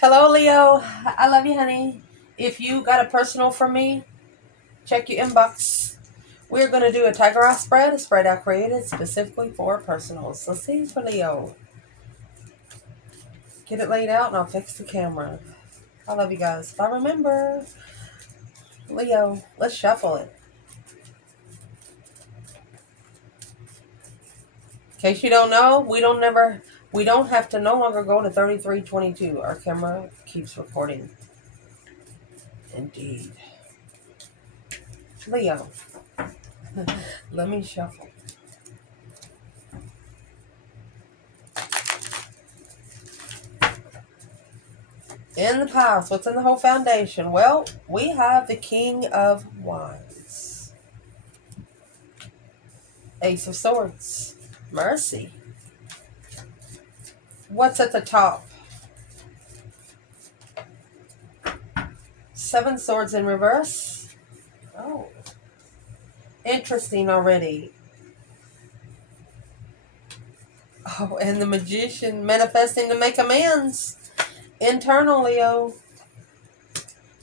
Hello, Leo. I love you, honey. If you got a personal from me, check your inbox. We're going to do a Tiger Eye spread, a spread I created specifically for personals. Let's see for Leo. Get it laid out and I'll fix the camera. I love you guys. If I remember, Leo, let's shuffle it. In case you don't know, we don't have to no longer go to 3322. Our camera keeps recording. Indeed. Leo, let me shuffle. In the past, what's in the whole foundation? Well, we have the King of Wands. Ace of Swords. Mercy. What's at the top? Seven Swords in reverse. Oh. Interesting already. Oh, and the Magician manifesting to make amends. Internal, Leo.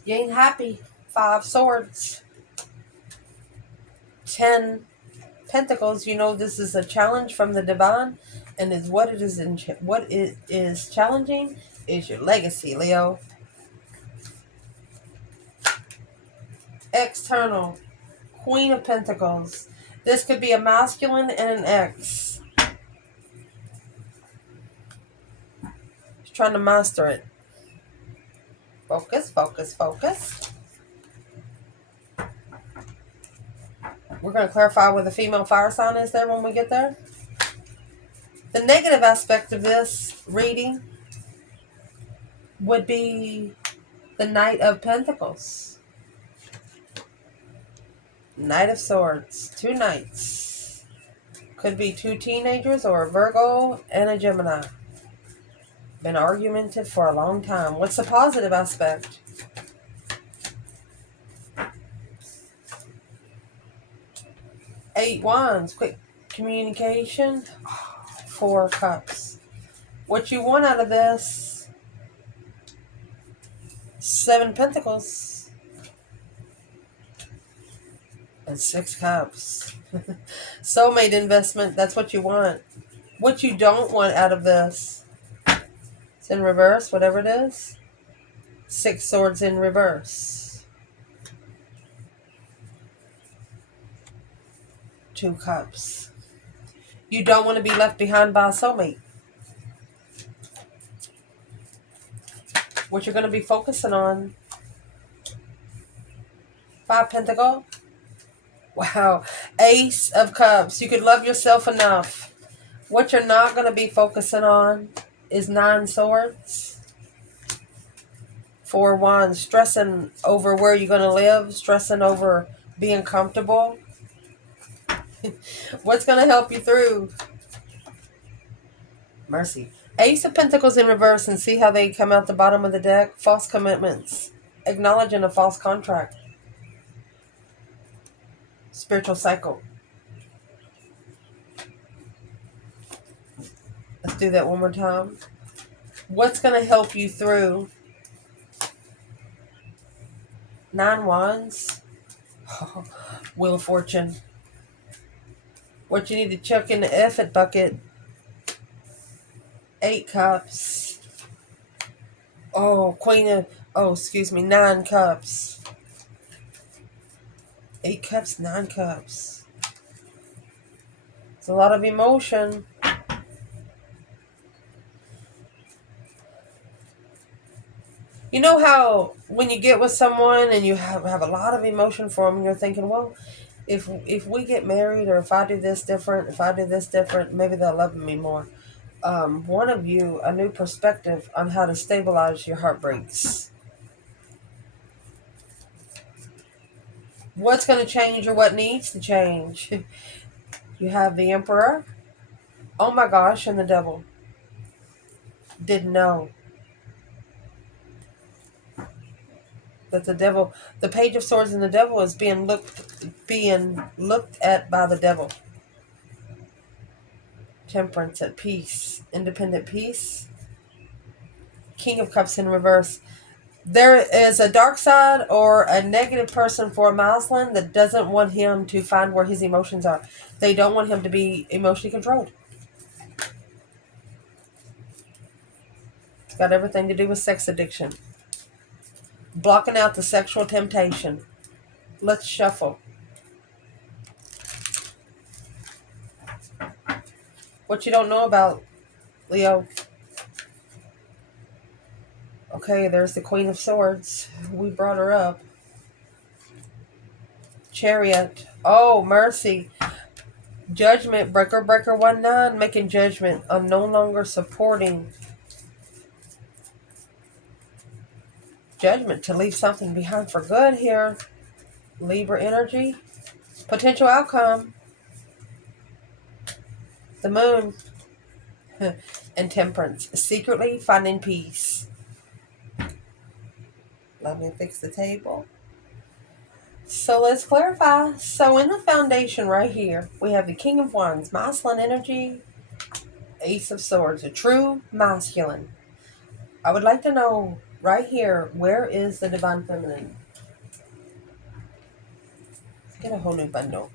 You ain't happy. Five Swords. 10 Pentacles. You know this is a challenge from the divine, and is what it is. What it is challenging is your legacy, Leo. External. Queen of Pentacles. This could be a masculine and an ex. He's trying to master it. Focus, focus, focus. We're going to clarify where the female fire sign is there when we get there. The negative aspect of this reading would be the Knight of Pentacles. Knight of Swords. Two knights. Could be two teenagers or a Virgo and a Gemini. Been argumentative for a long time. What's the positive aspect? Eight Wands. Quick communication. Four Cups. What you want out of this? Seven Pentacles. And Six Cups. Soulmate investment. That's what you want. What you don't want out of this? It's in reverse, whatever it is. Six Swords in reverse. Two Cups. You don't want to be left behind by a soulmate. What you're going to be focusing on? Five Pentacle. Wow. Ace of Cups. You could love yourself enough. What you're not going to be focusing on is Nine Swords. Four Wands. Stressing over where you're going to live. Stressing over being comfortable. What's going to help you through? Mercy. Ace of Pentacles in reverse, and see how they come out the bottom of the deck? False commitments. Acknowledging a false contract. Spiritual cycle. Let's do that one more time. What's going to help you through? Nine Wands. Wheel of Fortune. What you need to chuck in the effort bucket. Eight Cups. Nine Cups. Eight Cups, Nine Cups. It's a lot of emotion. You know how when you get with someone and you have a lot of emotion for them, and you're thinking, well, if we get married, or if I do this different, maybe they'll love me more. One of you, a new perspective on how to stabilize your heartbreaks. What's going to change or what needs to change? You have the Emperor. Oh my gosh, and the Devil. Didn't know that the Page of Swords and the Devil is being looked at by the Devil. Temperance, at peace. Independent peace. King of Cups in reverse. There is a dark side or a negative person for Maslin that doesn't want him to find where his emotions are. They don't want him to be emotionally controlled. It's got everything to do with sex addiction. Blocking out the sexual temptation. Let's shuffle. What you don't know about Leo. Okay, there's the Queen of Swords. We brought her up. Chariot. Oh, mercy. Judgment. Breaker 1-9. Making judgment. I'm no longer supporting. Judgment to leave something behind for good here. Libra energy. Potential outcome. The moon. And temperance. Secretly finding peace. Let me fix the table. So let's clarify. So in the foundation right here, we have the King of Wands, masculine energy, Ace of Swords, a true masculine. I would like to know right here, where is the divine feminine? Let's get a whole new bundle.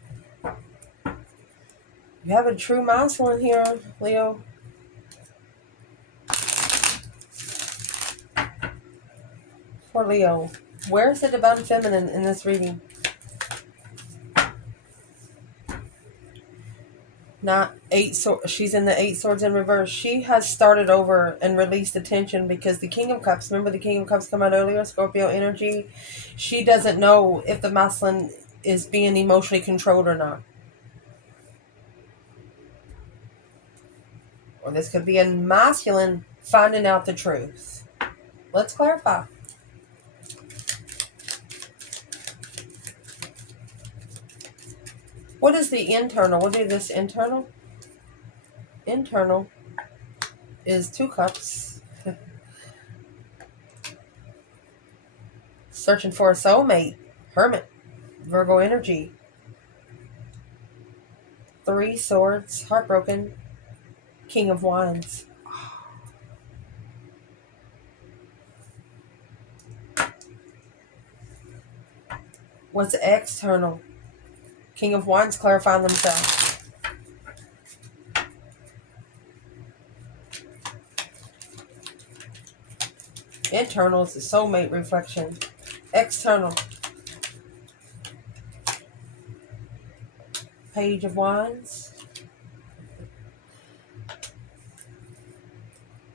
You have a true masculine here, Leo. For Leo, where's the divine feminine in this reading? Not eight swords. She's in the 8 swords in reverse. She has started over and released the tension because the King of Cups, remember the King of Cups come out earlier, Scorpio energy. She doesn't know if the masculine is being emotionally controlled or not. Or this could be a masculine finding out the truth. Let's clarify. What is the internal? What is this internal? Internal is 2 cups. Searching for a soulmate. Hermit. Virgo energy. 3 swords. Heartbroken. King of Wands. What's external? King of Wands clarifying themselves. Internal is the soulmate reflection. External. Page of Wands.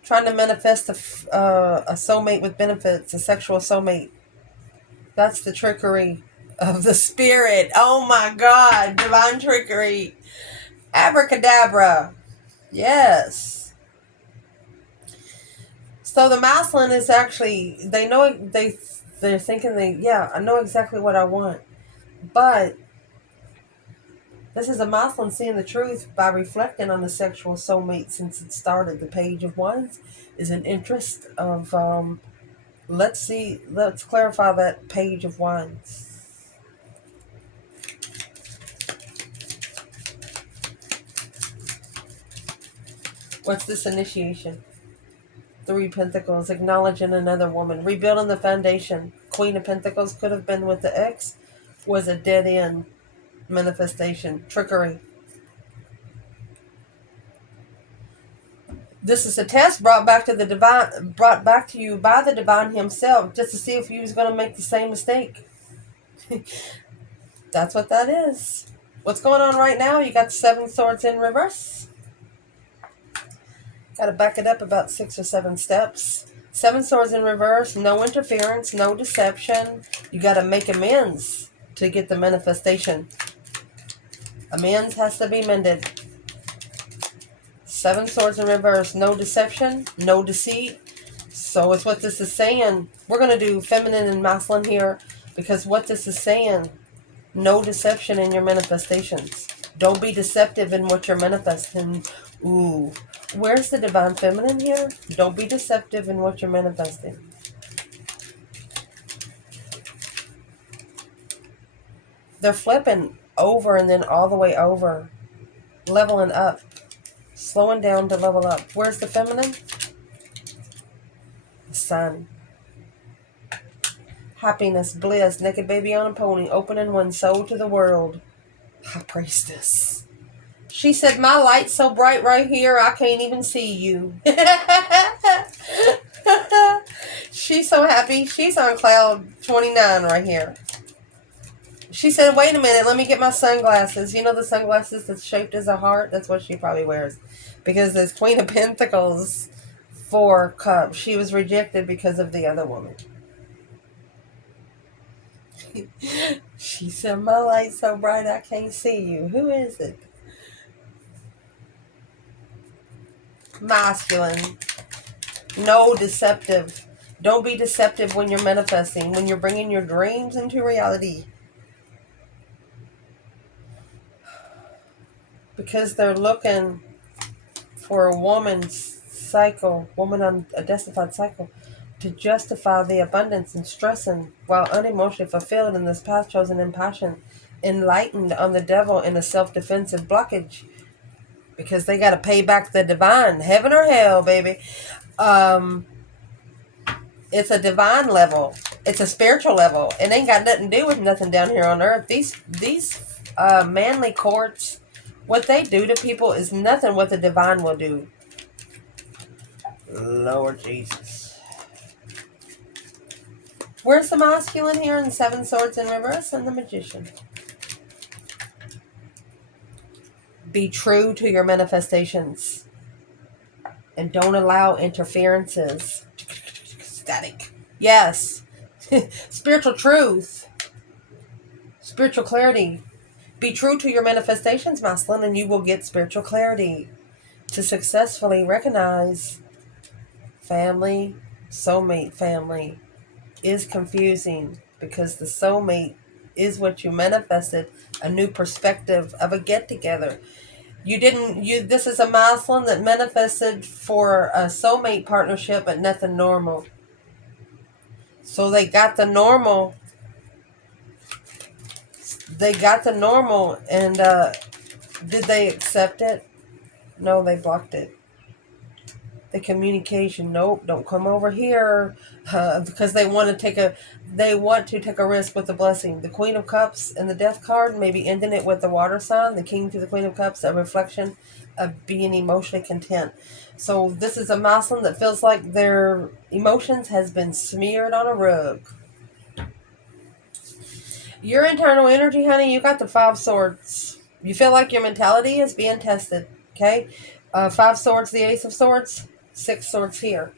Trying to manifest a soulmate with benefits, a sexual soulmate. That's the trickery of the spirit. Oh my God, divine trickery. Abracadabra. Yes. So the masculine is actually, they know, they're thinking, yeah, I know exactly what I want. But this is a masculine seeing the truth by reflecting on the sexual soulmate since it started. The Page of Wands is an interest of, let's clarify that Page of Wands. What's this initiation? 3 Pentacles, acknowledging another woman, rebuilding the foundation. Queen of Pentacles could have been with the ex, was a dead end manifestation, trickery. This is a test brought back to you by the divine himself, just to see if you was going to make the same mistake. That's what that is. What's going on right now? You got 7 swords in reverse. Got to back it up about 6 or 7 steps. 7 swords in reverse, no interference, no deception. You got to make amends to get the manifestation. Amends has to be mended. 7 swords in reverse, no deception, no deceit. So it's what this is saying. We're going to do feminine and masculine here because what this is saying, no deception in your manifestations. Don't be deceptive in what you're manifesting. Ooh. Where's the divine feminine here? Don't be deceptive in what you're manifesting. They're flipping over and then all the way over. Leveling up. Slowing down to level up. Where's the feminine? Sun. Happiness, bliss, naked baby on a pony, opening one's soul to the world. High priestess. She said, my light's so bright right here, I can't even see you. She's so happy. She's on cloud 29 right here. She said, wait a minute, let me get my sunglasses. You know the sunglasses that's shaped as a heart? That's what she probably wears. Because this Queen of Pentacles, 4 cups. She was rejected because of the other woman. She said, my light's so bright I can't see you. Who is it? Masculine. No, deceptive. Don't be deceptive when you're manifesting, when you're bringing your dreams into reality. Because they're looking for a woman's cycle, woman on a death-defied cycle, to justify the abundance and stressing while unemotionally fulfilled in this path chosen in passion, enlightened on the devil in a self-defensive blockage. Because they got to pay back the divine, heaven or hell, baby. It's a divine level. It's a spiritual level. It ain't got nothing to do with nothing down here on earth. These manly courts, what they do to people is nothing what the divine will do. Lord Jesus. Where's the masculine here in 7 swords in reverse and the magician? Be true to your manifestations. And don't allow interferences. Static. Yes. Spiritual truth. Spiritual clarity. Be true to your manifestations, masculine, and you will get spiritual clarity to successfully recognize family, soulmate family is confusing because the soulmate is what you manifested, a new perspective of a get-together. This is a masculine that manifested for a soulmate partnership, but nothing normal. So they got the normal. And did they accept it? No, they blocked it. The communication, nope, don't come over here, because they want to take a risk with the blessing. The Queen of Cups and the Death card, maybe ending it with the water sign. The King to the Queen of Cups, a reflection of being emotionally content. So this is a masculine that feels like their emotions has been smeared on a rug. Your internal energy, honey, you got the 5 swords. You feel like your mentality is being tested, okay? 5 swords, the Ace of Swords, 6 swords here.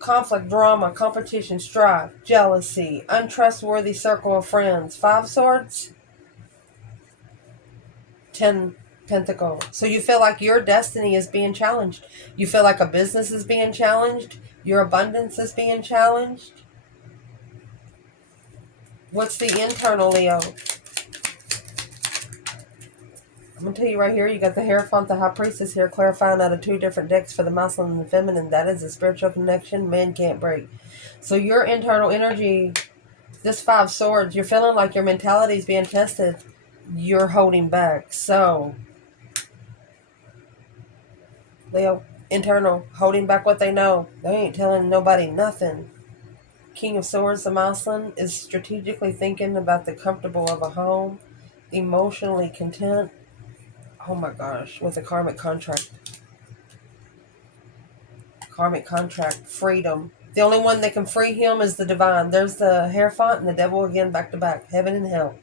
Conflict, drama, competition, strife, jealousy, untrustworthy circle of friends. 5 swords, 10 pentacle. So you feel like your destiny is being challenged. You feel like a business is being challenged. Your abundance is being challenged. What's the internal, Leo? I'm going to tell you right here, you got the Hierophant, the High Priestess here, clarifying out of 2 different decks for the masculine and the feminine. That is a spiritual connection man can't break. So your internal energy, this 5 swords, you're feeling like your mentality is being tested. You're holding back. So, Leo, internal, holding back what they know. They ain't telling nobody nothing. King of Swords, the masculine, is strategically thinking about the comfortable of a home, emotionally content. Oh my gosh, with a karmic contract. Karmic contract, freedom. The only one that can free him is the divine. There's the Hierophant and the devil again, back to back. Heaven and hell.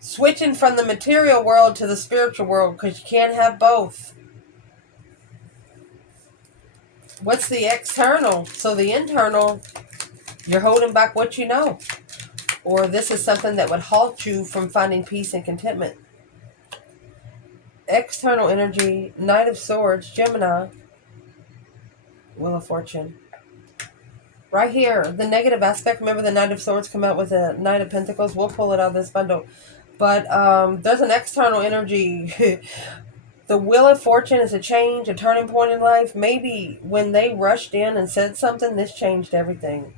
Switching from the material world to the spiritual world, because you can't have both. What's the external? So the internal, you're holding back what you know. Or this is something that would halt you from finding peace and contentment. External energy, Knight of Swords, Gemini, Wheel of Fortune. Right here, the negative aspect, remember the Knight of Swords come out with a Knight of Pentacles. We'll pull it out of this bundle. But there's an external energy. The Wheel of Fortune is a change, a turning point in life. Maybe when they rushed in and said something, this changed everything.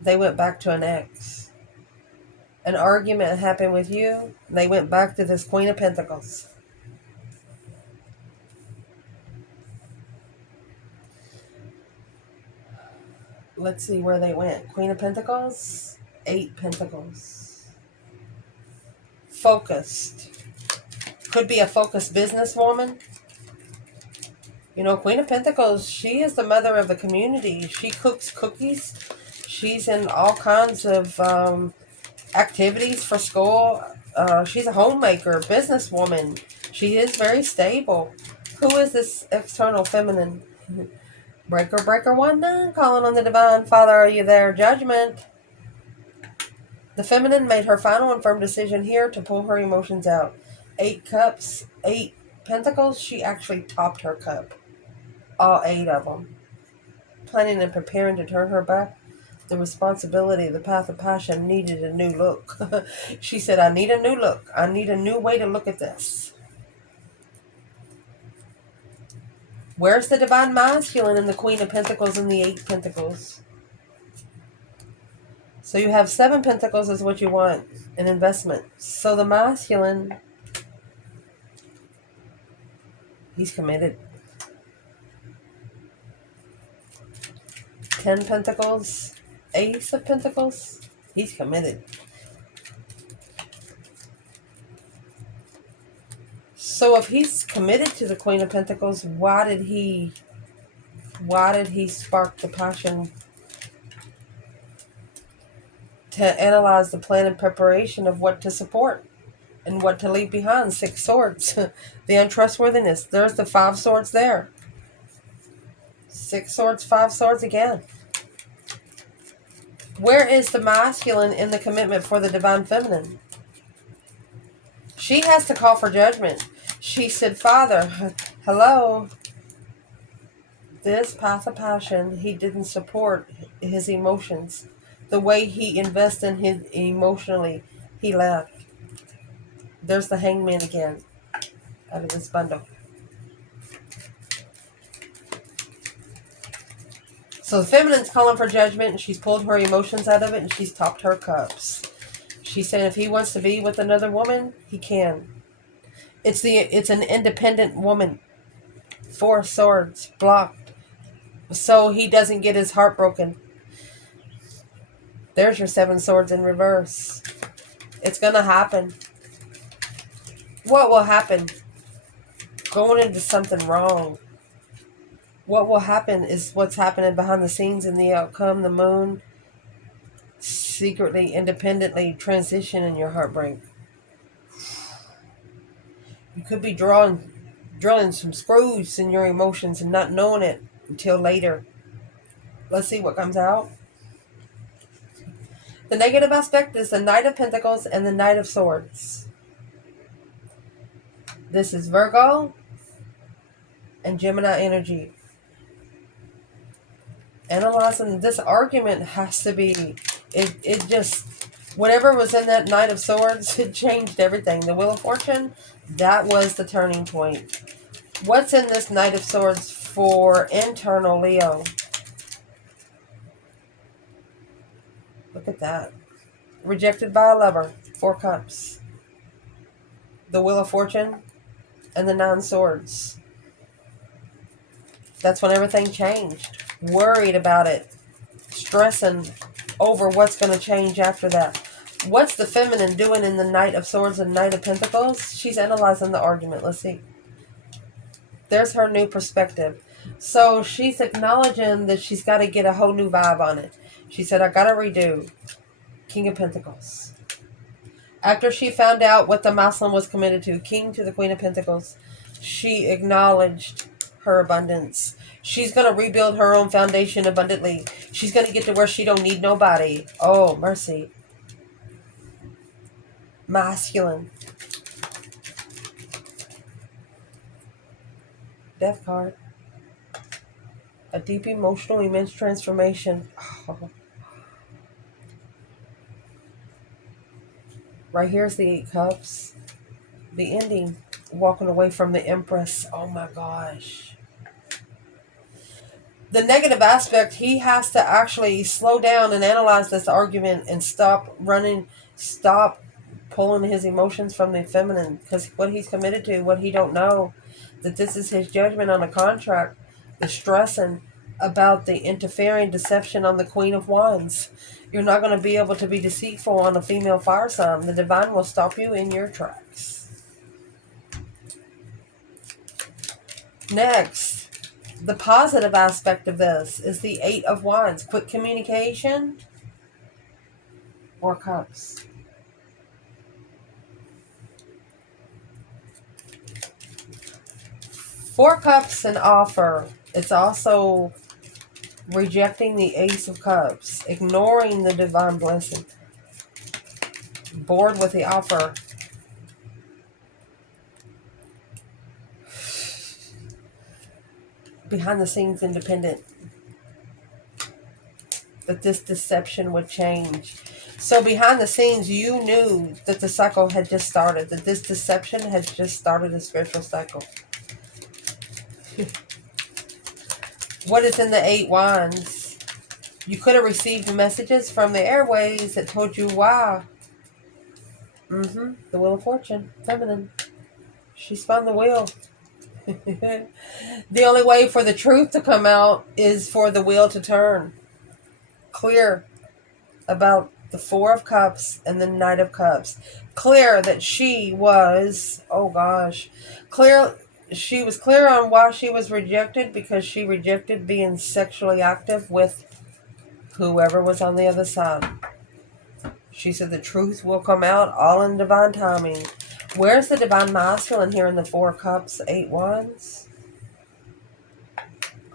They went back to an ex. An argument happened with you. They went back to this Queen of Pentacles. Let's see where they went. Queen of Pentacles, 8 Pentacles. Focused. Could be a focused businesswoman. You know, Queen of Pentacles, she is the mother of the community. She cooks cookies. She's in all kinds of activities for school. She's a homemaker, businesswoman. She is very stable. Who is this external feminine? Breaker, breaker, 1-9, calling on the Divine Father. Are you there? Judgment. The feminine made her final and firm decision here to pull her emotions out. 8 cups, 8 pentacles. She actually topped her cup. All 8 of them. Planning and preparing to turn her back. The responsibility, the path of passion needed a new look. She said, I need a new look. I need a new way to look at this. Where's the divine masculine in the Queen of Pentacles and the 8 Pentacles? So you have 7 Pentacles is what you want, an investment. So the masculine, he's committed. 10 Pentacles, Ace of Pentacles, he's committed. So if he's committed to the Queen of Pentacles, why did he spark the passion to analyze the plan and preparation of what to support and what to leave behind? 6 swords. The untrustworthiness. There's the 5 swords there. 6 swords, 5 swords again. Where is the masculine in the commitment for the divine feminine? She has to call for judgment. She said, Father, hello. This path of passion, he didn't support his emotions. The way he invests in his emotionally, he left. There's the Hangman again out of this bundle. So the feminine's calling for judgment, and she's pulled her emotions out of it, and she's topped her cups. She's saying if he wants to be with another woman, he can. It's an independent woman. 4 swords blocked. So he doesn't get his heart broken. There's your 7 swords in reverse. It's going to happen. What will happen? Going into something wrong. What will happen is what's happening behind the scenes in the outcome. The moon secretly, independently transitioning your heartbreak. You could be drilling some screws in your emotions and not knowing it until later. Let's see what comes out. The negative aspect is the Knight of Pentacles and the Knight of Swords. This is Virgo and Gemini energy. Analyzing this argument has to be, it just, whatever was in that Knight of Swords, it changed everything. The Wheel of Fortune, that was the turning point. What's in this Knight of Swords for internal Leo? Look at that. Rejected by a lover, 4 cups. The Wheel of Fortune and the 9 swords. That's when everything changed. Worried about it. Stressing over what's going to change after that. What's the feminine doing in the Knight of Swords and Knight of Pentacles? She's analyzing the argument. Let's see. There's her new perspective. So she's acknowledging that she's got to get a whole new vibe on it. She said, I got to redo. King of Pentacles. After she found out what the masculine was committed to, King to the Queen of Pentacles, she acknowledged her abundance. She's going to rebuild her own foundation abundantly. She's going to get to where she don't need nobody. Oh, mercy. Masculine. Death card. A deep emotional, immense transformation. Oh. Right here's the 8 cups. The ending. Walking away from the Empress. Oh my gosh. The negative aspect, he has to actually slow down and analyze this argument and stop running, stop pulling his emotions from the feminine. Because what he's committed to, what he don't know, that this is his judgment on a contract, the stressing, about the interfering deception on the Queen of Wands. You're not going to be able to be deceitful on a female fire sign. The divine will stop you in your tracks. Next, the positive aspect of this is the Eight of Wands. Quick communication or cups. Four cups and offer. It's also rejecting the Ace of Cups, ignoring the divine blessing, bored with the offer. Behind the scenes independent. That this deception would change. So behind the scenes, you knew that the cycle had just started, that this deception had just started a spiritual cycle. What is in the Eight Wands? You could have received messages from the airways that told you why. The Wheel of Fortune, feminine. She spun the wheel. The only way for the truth to come out is for the wheel to turn. Clear about the Four of Cups and the Knight of Cups. Clear that she was, she was clear on why she was rejected, because she rejected being sexually active with whoever was on the other side. She said the truth will come out all in divine timing. Where's the divine masculine here in the Four of Cups, Eight Wands?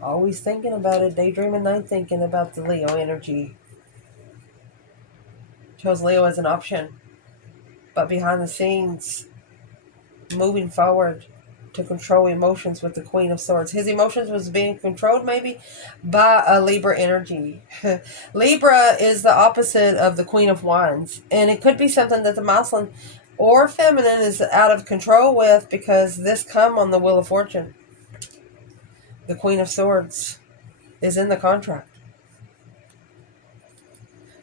Always thinking about it, daydreaming, night thinking about the Leo energy. Chose Leo as an option. But behind the scenes, moving forward to control emotions with the Queen of Swords. His emotions was being controlled maybe by a Libra energy. Libra is the opposite of the Queen of Wands. And it could be something that the masculine or feminine is out of control with, because this come on the Wheel of Fortune. The Queen of Swords is in the contract.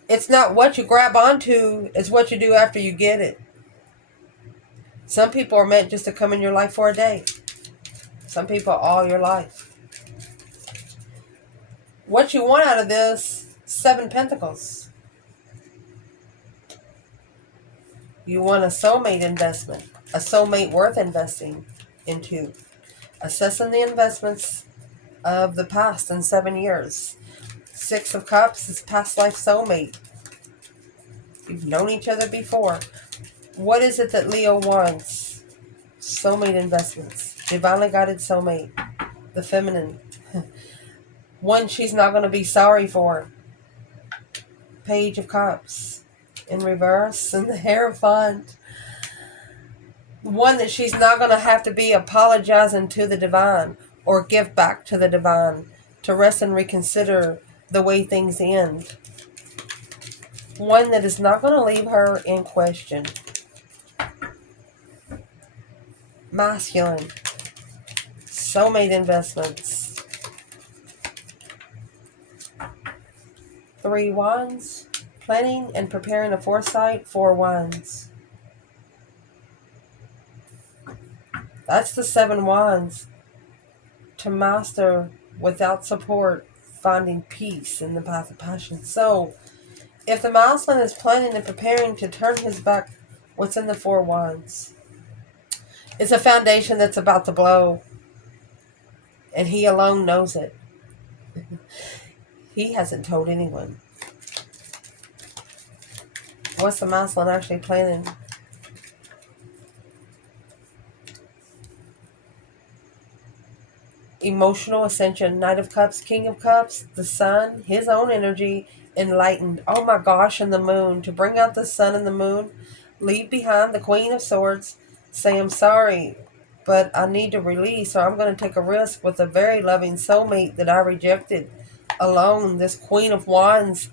It's not what you grab onto, it's what you do after you get it. Some people are meant just to come in your life for a day. Some people all your life. What you want out of this, Seven Pentacles. You want a soulmate investment. A soulmate worth investing into. Assessing the investments of the past in 7 years. Six of Cups is past life soulmate. You've known each other before. What is it that Leo wants? Soulmate investments. Divinely guided soulmate. The feminine. One she's not going to be sorry for. Page of Cups. In reverse. And the Hierophant. One that she's not going to have to be apologizing to the divine. Or give back to the divine. To rest and reconsider the way things end. One that is not going to leave her in question. Masculine. Soulmate investments. Three Wands. Planning and preparing a foresight. Four Wands. That's the Seven Wands. To master without support, finding peace in the path of passion. So, if the masculine is planning and preparing to turn his back, what's in the Four Wands? It's a foundation that's about to blow. And he alone knows it. He hasn't told anyone. What's the masculine actually planning? Emotional ascension. Knight of Cups, King of Cups, the sun, his own energy, enlightened. Oh my gosh, and the moon. To bring out the sun and the moon, leave behind the Queen of Swords. Say, I'm sorry, but I need to release, or I'm going to take a risk with a very loving soulmate that I rejected. Alone, this Queen of Wands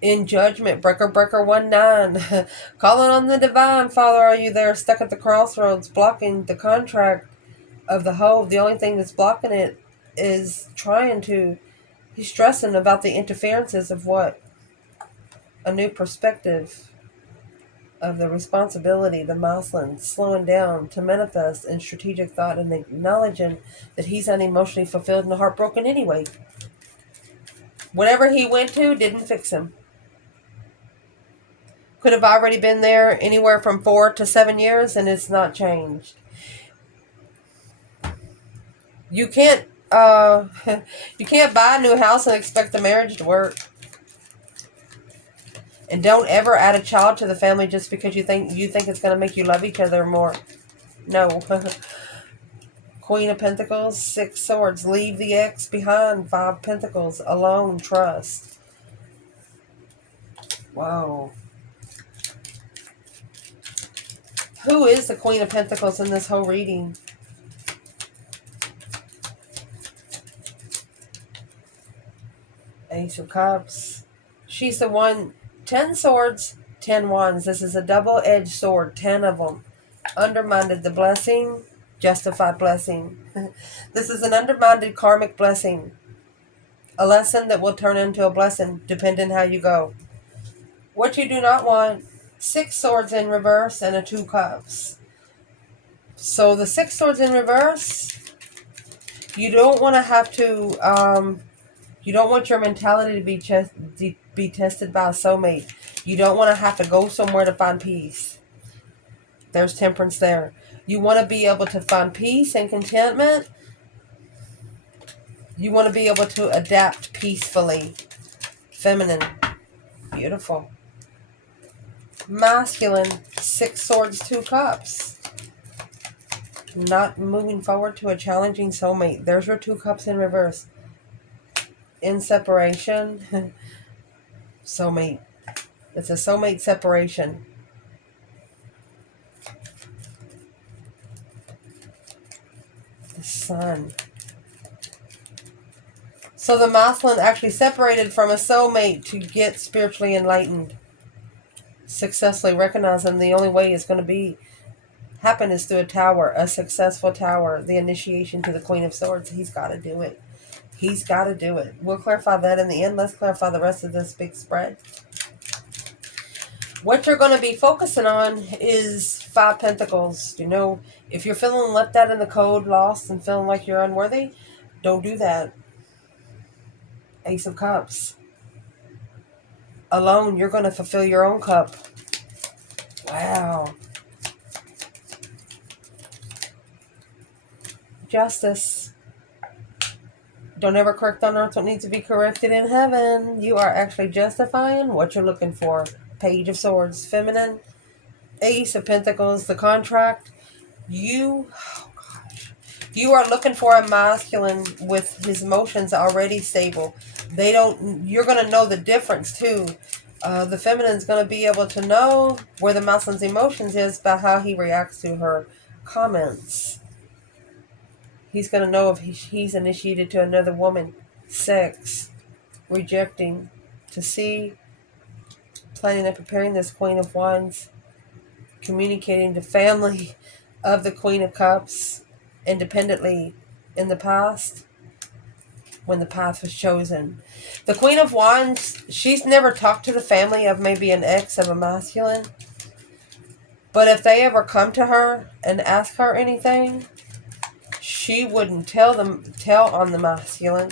in judgment. Breaker 19. Calling on the divine. Father, are you there? Stuck at the crossroads, blocking the contract of the Hove. The only thing that's blocking it is he's stressing about the interferences of what? A new perspective of the responsibility, the masculine, slowing down to manifest in strategic thought and acknowledging that he's unemotionally fulfilled and heartbroken anyway. Whatever he went to didn't fix him. Could have already been there anywhere from 4 to 7 years, and it's not changed. You can't you can't buy a new house and expect the marriage to work. And don't ever add a child to the family just because you think it's going to make you love each other more. No. Queen of Pentacles, 6 Swords. Leave the ex behind. 5 Pentacles. Alone. Trust. Wow. Who is the Queen of Pentacles in this whole reading? Ace of Cups. She's the one. 10 swords, 10 wands. This is a double-edged sword. 10 of them. Undermined the blessing. Justified blessing. This is an undermined karmic blessing. A lesson that will turn into a blessing depending how you go. What you do not want. 6 swords in reverse and a 2 cups. So the 6 swords in reverse, you don't want to have to, you don't want your mentality to be tested by a soulmate. You don't want to have to go somewhere to find peace. There's temperance there. You want to be able to find peace and contentment. You want to be able to adapt peacefully. Feminine. Beautiful. Masculine. 6 swords, 2 cups. Not moving forward to a challenging soulmate. There's your 2 cups in reverse. In separation. Soulmate. It's a soulmate separation. The Sun. So the masculine actually separated from a soulmate to get spiritually enlightened. Successfully recognizing the only way it's going to happen is through a tower, a successful tower, the initiation to the Queen of Swords. He's got to do it. He's got to do it. We'll clarify that in the end. Let's clarify the rest of this big spread. What you're going to be focusing on is 5 Pentacles. You know, if you're feeling left out in the cold, lost, and feeling like you're unworthy, don't do that. Ace of Cups. Alone, you're going to fulfill your own cup. Wow. Justice. Don't ever correct on earth what needs to be corrected in heaven. You are actually justifying what you're looking for. Page of Swords. Feminine. Ace of Pentacles. The contract. You are looking for a masculine with his emotions already stable. You're going to know the difference too. The feminine's going to be able to know where the masculine's emotions is by how he reacts to her comments. He's going to know if he's initiated to another woman. Sex. Rejecting. To see. Planning and preparing this Queen of Wands. Communicating to family of the Queen of Cups. Independently in the past. When the path was chosen. The Queen of Wands, she's never talked to the family of maybe an ex of a masculine. But if they ever come to her and ask her anything, she wouldn't tell on the masculine.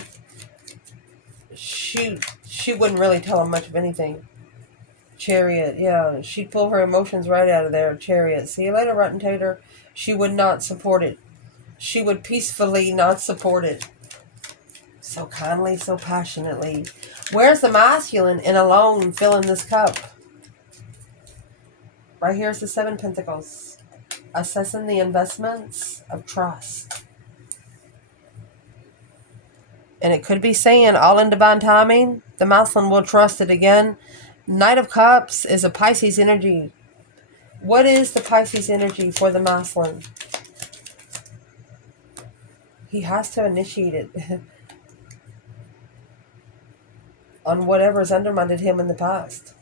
She wouldn't really tell them much of anything. Chariot, yeah. She'd pull her emotions right out of there. Chariot. See you later, rotten tater. She would not support it. She would peacefully not support it. So kindly, so passionately. Where's the masculine and alone filling this cup? Right here's the 7 Pentacles. Assessing the investments of trust. And it could be saying, all in divine timing, the masculine will trust it again. Knight of Cups is a Pisces energy. What is the Pisces energy for the masculine? He has to initiate it. On whatever's undermined him in the past.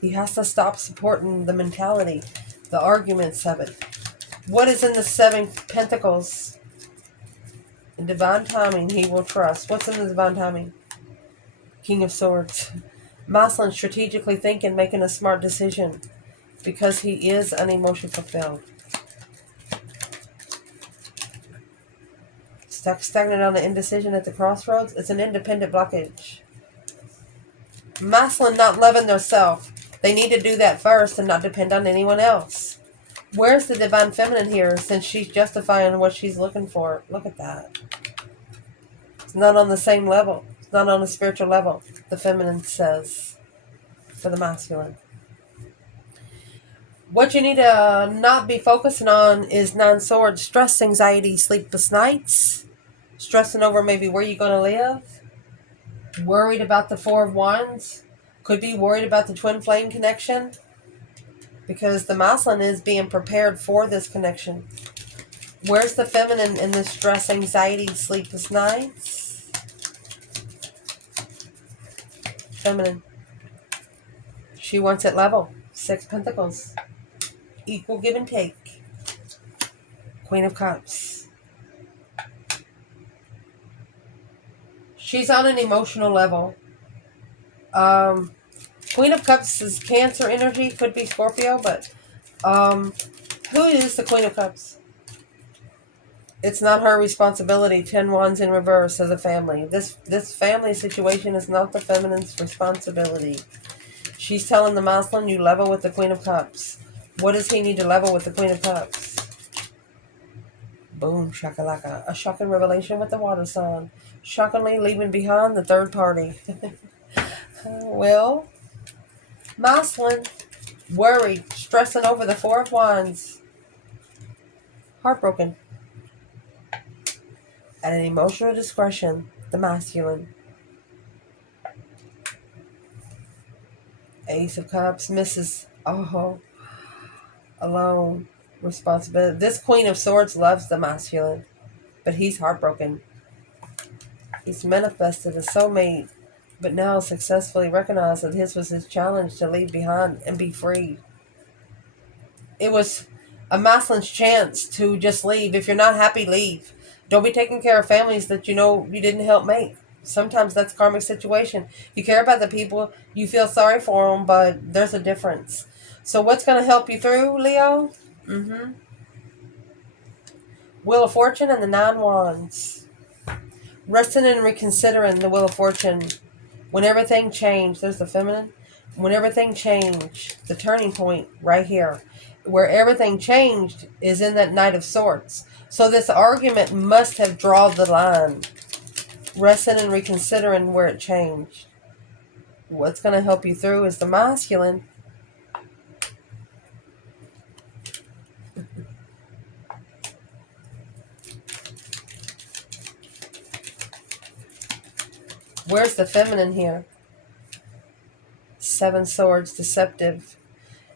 He has to stop supporting the mentality, the arguments of it. What is in the 7 Pentacles? In divine timing, he will trust. What's in the divine timing? King of Swords. Masculine strategically thinking, making a smart decision. Because he is unemotionally fulfilled. Stuck stagnant on the indecision at the crossroads. It's an independent blockage. Masculine not loving themselves. They need to do that first and not depend on anyone else. Where's the divine feminine here, since she's justifying what she's looking for? Look at that. It's not on the same level. It's not on a spiritual level, the feminine says, for the masculine. What you need to not be focusing on is 9 swords. Stress, anxiety, sleepless nights. Stressing over maybe where you're going to live. Worried about the 4 of Wands. Could be worried about the twin flame connection. Because the masculine is being prepared for this connection. Where's the feminine in this stress, anxiety, sleepless nights? Feminine. She wants it level. 6 Pentacles. Equal give and take. Queen of Cups. She's on an emotional level. Queen of Cups is Cancer energy. Could be Scorpio, but who is the Queen of Cups? It's not her responsibility. 10 Wands in reverse as a family. This family situation is not the feminine's responsibility. She's telling the masculine, you level with the Queen of Cups. What does he need to level with the Queen of Cups? Boom, shakalaka. A shocking revelation with the water sign. Shockingly leaving behind the third party. Well, masculine, worried, stressing over the 4 of Wands. Heartbroken. At an emotional discretion, the masculine. Ace of Cups, Mrs. Alone. Responsibility. This Queen of Swords loves the masculine, but he's heartbroken. He's manifested a soulmate, but now successfully recognized that his was his challenge to leave behind and be free. It was a masculine's chance to just leave. If you're not happy, leave. Don't be taking care of families that you know you didn't help make. Sometimes that's a karmic situation. You care about the people, you feel sorry for them, but there's a difference. So what's going to help you through, Leo? Wheel of Fortune and the 9 Wands. Resting and reconsidering the Wheel of Fortune. When everything changed, there's the feminine. When everything changed, the turning point right here. Where everything changed is in that Knight of Swords. So this argument must have drawn the line. Resting and reconsidering where it changed. What's going to help you through is the masculine. Where's the feminine here? 7 Swords, deceptive.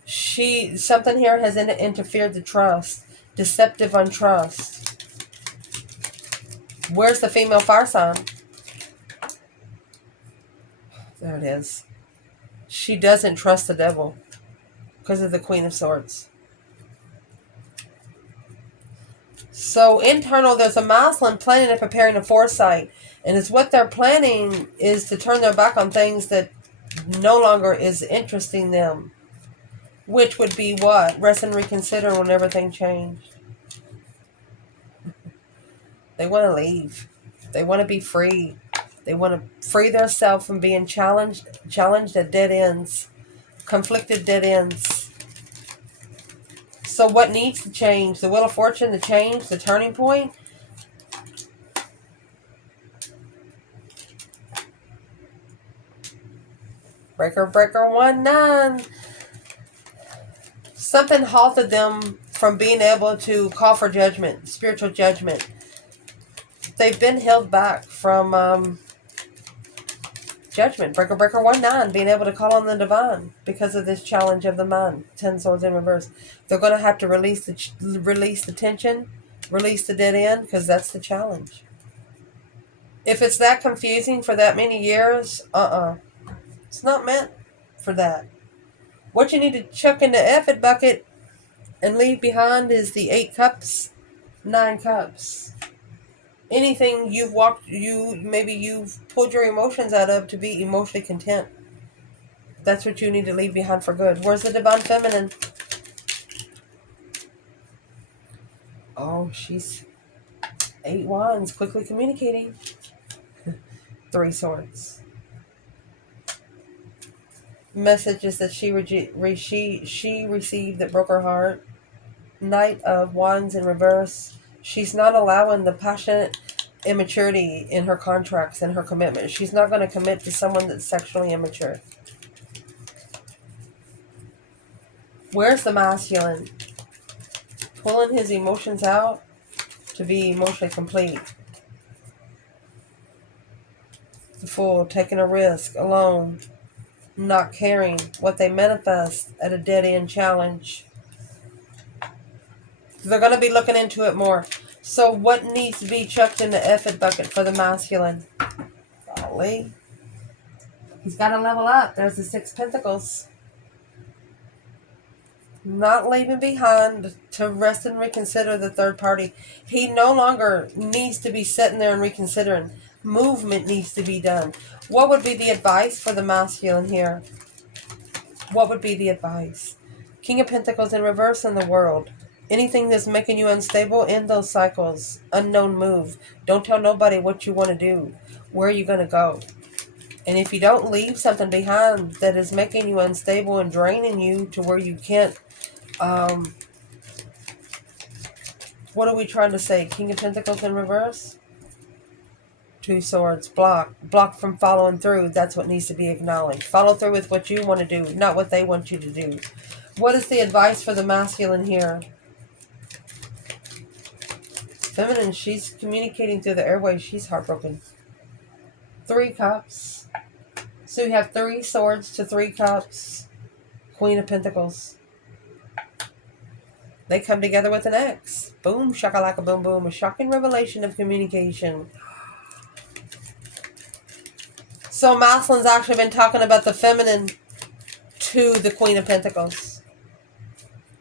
Something here has interfered the trust. Deceptive on trust. Where's the female fire sign? There it is. She doesn't trust the devil because of the Queen of Swords. So internal, there's a masculine planning and preparing a foresight. And it's what they're planning is to turn their back on things that no longer is interesting them. Which would be what? Rest and reconsider when everything changed. They want to leave. They want to be free. They want to free themselves from being challenged at dead ends. Conflicted dead ends. So what needs to change? The Wheel of Fortune to change, the turning point? Breaker 1-9. Something halted them from being able to call for judgment, spiritual judgment. They've been held back from judgment. Breaker 1-9, being able to call on the divine because of this challenge of the mind. 10 Swords in reverse. They're going to have to release the tension, release the dead end, because that's the challenge. If it's that confusing for that many years, it's not meant for that. What you need to chuck in the effort bucket and leave behind is the 8 Cups, 9 Cups. Anything you've pulled your emotions out of to be emotionally content. That's what you need to leave behind for good. Where's the divine feminine? Oh, she's 8 Wands, quickly communicating. 3 Swords. Messages that she received that broke her heart. Knight of Wands in reverse. She's not allowing the passionate immaturity in her contracts and her commitment. She's not going to commit to someone that's sexually immature. Where's the masculine? Pulling his emotions out to be emotionally complete. The Fool, taking a risk, alone, not caring what they manifest at a dead-end challenge. They're going to be looking into it more. So what needs to be chucked in the effort bucket for the masculine? Golly. He's got to level up. There's the 6 Pentacles. Not leaving behind to rest and reconsider the third party. He no longer needs to be sitting there and reconsidering. Movement needs to be done. What would be the advice for the masculine here? What would be the advice? King of Pentacles in reverse in the world. Anything that's making you unstable, end those cycles. Unknown move. Don't tell nobody what you want to do. Where are you going to go? And if you don't leave something behind that is making you unstable and draining you to where you can't, what are we trying to say? King of Pentacles in reverse? 2 Swords. Block from following through. That's what needs to be acknowledged. Follow through with what you want to do, not what they want you to do. What is the advice for the masculine here? Feminine, she's communicating through the airways. She's heartbroken. 3 Cups. So you have 3 Swords to 3 Cups. Queen of Pentacles. They come together with an X. Boom, shakalaka, boom, boom. A shocking revelation of communication. So masculine's actually been talking about the feminine to the Queen of Pentacles.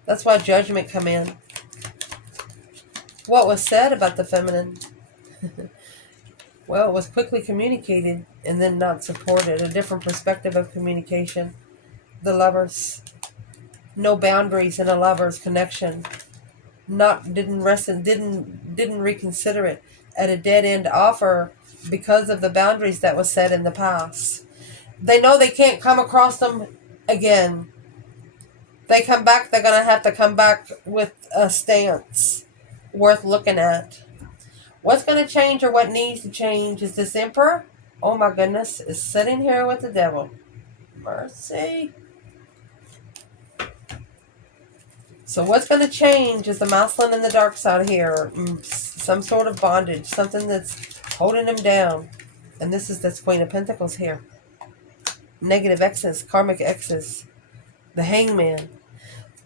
That's why judgment come in. What was said about the feminine? Well, it was quickly communicated and then not supported. A different perspective of communication. The Lovers. No boundaries in a lover's connection. Didn't reconsider it at a dead end offer because of the boundaries that was set in the past. They know they can't come across them again. They come back, they're going to have to come back with a stance worth looking at. What's going to change or what needs to change is this Emperor. Oh my goodness, is sitting here with the devil. Mercy. So what's going to change is the masculine and the dark side here. Some sort of bondage. Something that's holding him down. And this is this Queen of Pentacles here. Negative X's. Karmic X's. The Hangman.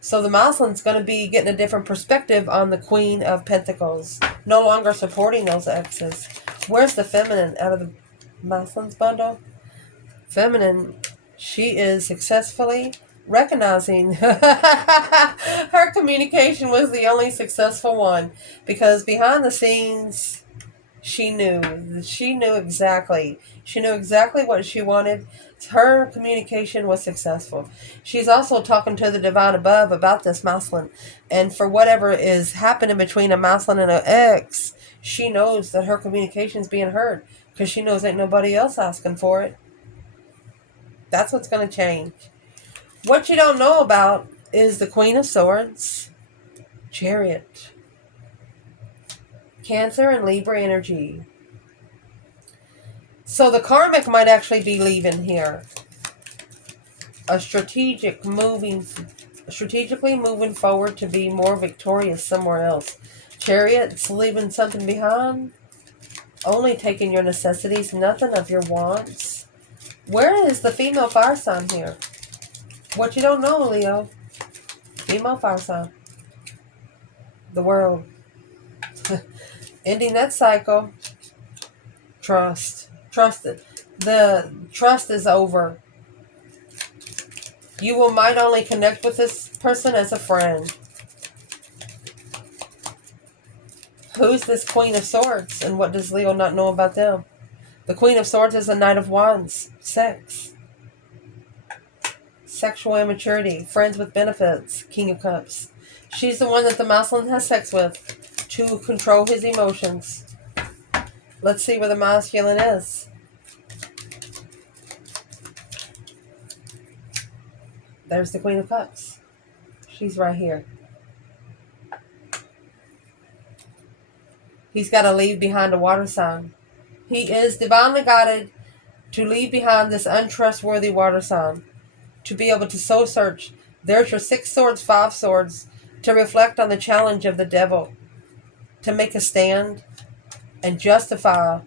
So the masculine's going to be getting a different perspective on the Queen of Pentacles. No longer supporting those X's. Where's the feminine out of the masculine's bundle? Feminine, she is successfully recognizing her communication was the only successful one, because behind the scenes she knew exactly what she wanted. Her communication was successful. She's also talking to the divine above about this masculine, and for whatever is happening between a masculine and an ex, she knows that her communication is being heard because she knows ain't nobody else asking for it. That's what's going to change. What you don't know about is the Queen of Swords, Chariot, Cancer, and Libra energy. So the Karmic might actually be leaving here. Strategically moving forward to be more victorious somewhere else. Chariot's leaving something behind. Only taking your necessities, nothing of your wants. Where is the female fire sign here? What you don't know, Leo. Female fire sign. The World. Ending that cycle. Trust. Trusted. The trust is over. You might only connect with this person as a friend. Who's this Queen of Swords, and what does Leo not know about them? The Queen of Swords is a Knight of Wands. Sex. Sexual immaturity. Friends with benefits. King of Cups. She's the one that the masculine has sex with to control his emotions. Let's see where the masculine is. There's the Queen of Cups. She's right here. He's got to leave behind a water sign. He is divinely guided to leave behind this untrustworthy water sign, to be able to soul search. There's your 6 swords, 5 swords, to reflect on the challenge of the devil, to make a stand and justify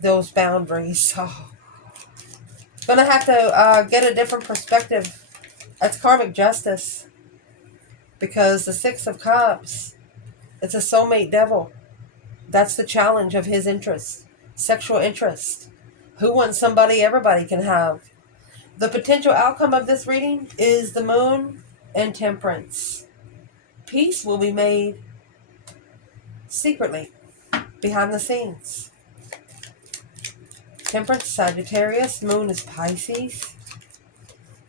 those boundaries. Oh. Gonna have to get a different perspective. That's karmic justice. Because the 6 of Cups, it's a soulmate devil. That's the challenge of his interest. Sexual interest. Who wants somebody everybody can have? The potential outcome of this reading is the Moon and Temperance. Peace will be made secretly, behind the scenes. Temperance, Sagittarius. Moon is Pisces.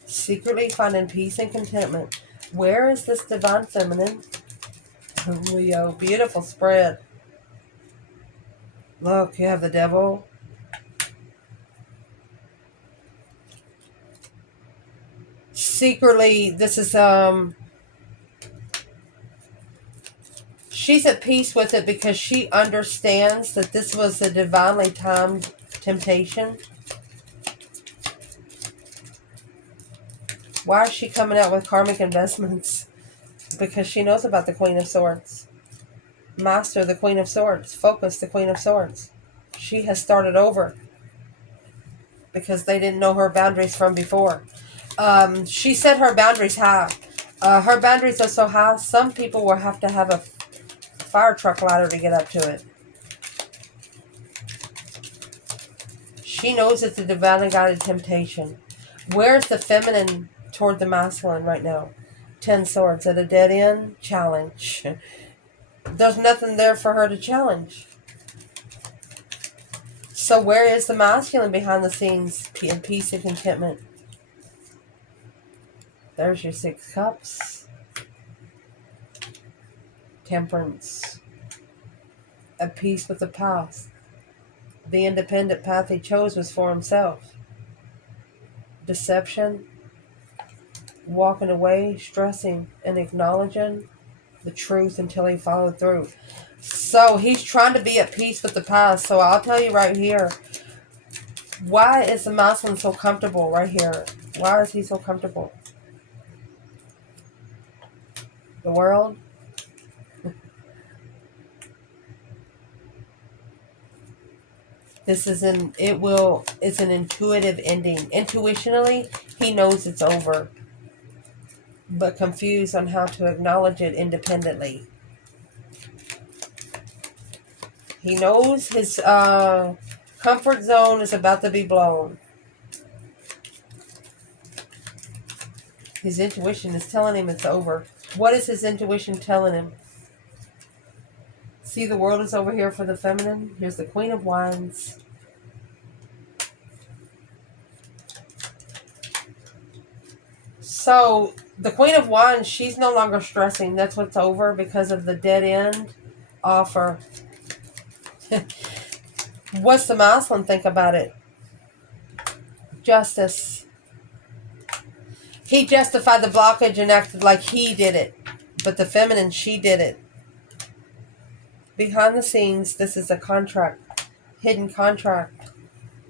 Secretly finding peace and contentment. Where is this divine feminine? Leo, beautiful spread. Look, you have the devil. Secretly, this is, she's at peace with it because she understands that this was a divinely timed temptation. Why is she coming out with karmic investments? Because she knows about the Queen of Swords. Master, the Queen of Swords. Focus, the Queen of Swords. She has started over because they didn't know her boundaries from before. She set her boundaries high. Her boundaries are so high, some people will have to have a fire truck ladder to get up to it. She knows it's a divinely guided temptation. Where's the feminine toward the masculine right now? 10 swords at a dead end. Challenge. There's nothing there for her to challenge. So where is the masculine behind the scenes in peace and contentment? There's your 6 cups. Temperance. At peace with the past. The independent path he chose was for himself. Deception. Walking away, stressing, and acknowledging the truth until he followed through. So he's trying to be at peace with the past. So I'll tell you right here. Why is the masculine so comfortable right here? Why is he so comfortable? The world. It's an intuitive ending. Intuitionally, he knows it's over, but confused on how to acknowledge it independently. He knows his comfort zone is about to be blown. His intuition is telling him it's over. What is his intuition telling him? See, the world is over here for the feminine. Here's the Queen of Wands. So, the Queen of Wands, she's no longer stressing. That's what's over because of the dead end offer. What's the masculine think about it? Justice. He justified the blockage and acted like he did it. But the feminine, she did it. Behind the scenes, this is a contract. Hidden contract.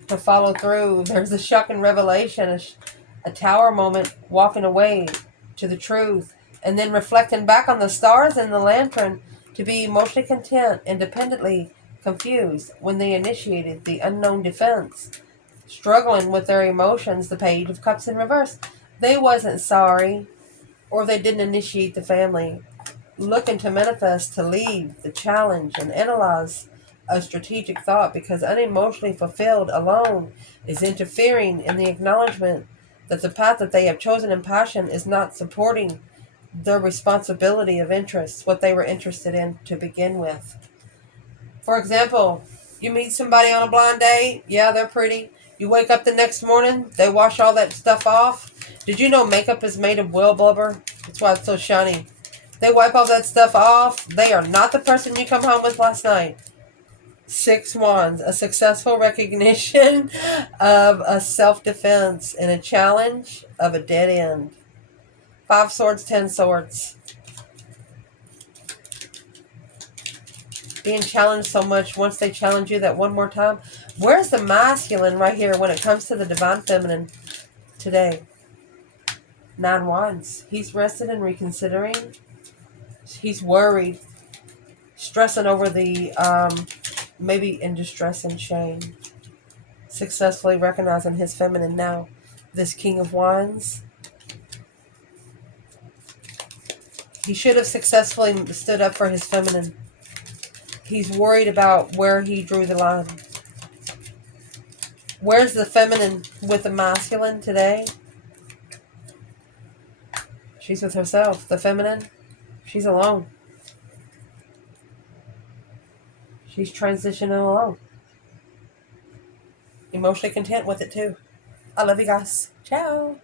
To follow through. There's a shocking revelation. A tower moment. Walking away to the truth. And then reflecting back on the stars and the lantern. To be emotionally content. Independently confused. When they initiated the unknown defense. Struggling with their emotions. The Page of Cups in reverse. They wasn't sorry. Or they didn't initiate the family. Looking to manifest, to leave the challenge and analyze a strategic thought because unemotionally fulfilled alone is interfering in the acknowledgement that the path that they have chosen in passion is not supporting their responsibility of interest, what they were interested in to begin with. For example, you meet somebody on a blind date, yeah, they're pretty. You wake up the next morning, they wash all that stuff off. Did you know makeup is made of whale blubber? That's why it's so shiny. They wipe all that stuff off. They are not the person you come home with last night. 6 wands, a successful recognition of a self-defense and a challenge of a dead end. 5 swords, 10 swords. Being challenged so much, once they challenge you that one more time. Where's the masculine right here when it comes to the divine feminine today? 9 wands. He's rested and reconsidering. He's worried. Stressing over the, maybe in distress and shame. Successfully recognizing his feminine now. This King of Wands. He should have successfully stood up for his feminine. He's worried about where he drew the line. Where's the feminine with the masculine today? She's with herself. The feminine, she's alone. She's transitioning alone. Emotionally content with it too. I love you guys. Ciao.